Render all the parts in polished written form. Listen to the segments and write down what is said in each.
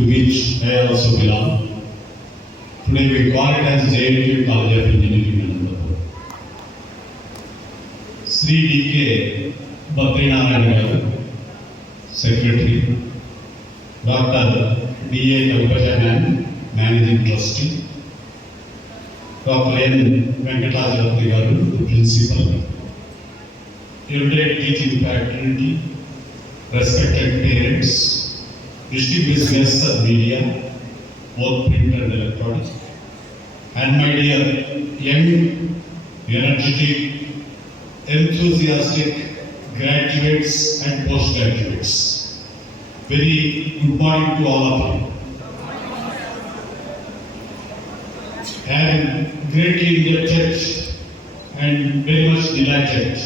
to which I also belong. Today we call it as JNTU College of Engineering Anandapur. Sri D.K. Badrinarayan Garu, Secretary, Dr. D.A. Kalpachanan, Managing Trustee, Dr. N. Venkatachalamurthy Garu, the Principal, everyday teaching faculty, respected parents, distinguished guests of media, both print and electronic, and my dear young, energetic, enthusiastic graduates and postgraduates. Very good morning to all of you. I am greatly indebted and very much delighted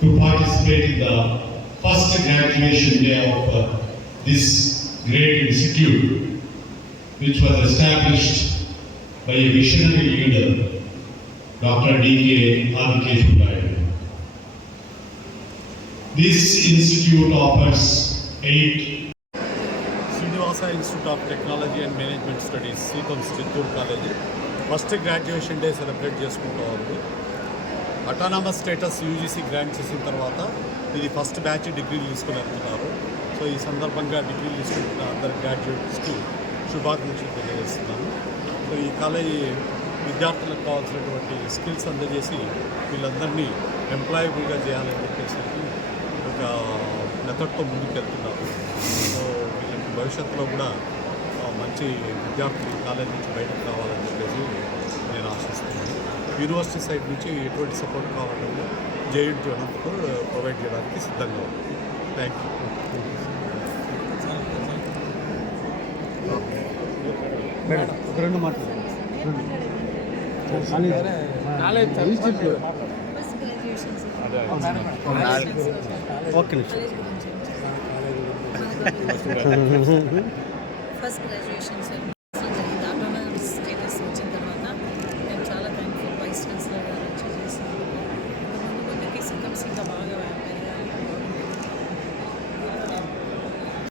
to participate in the first graduation day of this great institute, which was established by a visionary leader, Dr. D.K. Adikeshwarlu. This institute offers 8 Srinivasa Institute of Technology and Management Studies, Seetam Chittoor College. First graduation day celebrate చేసుకుంటూ ఉంది. Autonomous status UGC grant చేసిన తర్వాత ఇది first batch డిగ్రీలు తీసుకుని వెళ్తున్నారు. సో ఈ సందర్భంగా డిగ్రీలు తీసుకుంటున్న అందరు గ్రాడ్యుయేట్స్కి శుభాకాంక్షలు తెలియజేస్తున్నాను. సో ఈ కాలేజీ విద్యార్థులకు కావాల్సినటువంటి స్కిల్స్ అందజేసి వీళ్ళందరినీ ఎంప్లాయబుల్గా చేయాలని చెప్పేసి ఒక మెథడ్తో ముందుకు వెళ్తున్నారు. సో వీళ్ళకి భవిష్యత్తులో కూడా మంచి విద్యార్థులు కాలేజీ నుంచి బయటకు రావాలని చెప్పేసి నేను ఆశిస్తున్నాను. యూనివర్సిటీ సైడ్ నుంచి ఎటువంటి సపోర్ట్ కావాలంటే JNTU అనంతపూర్ ప్రొవైడ్ చేయడానికి సిద్ధంగా ఉంది. Thank you. ఒక రెండు మాట్లాడు. First graduation, sir.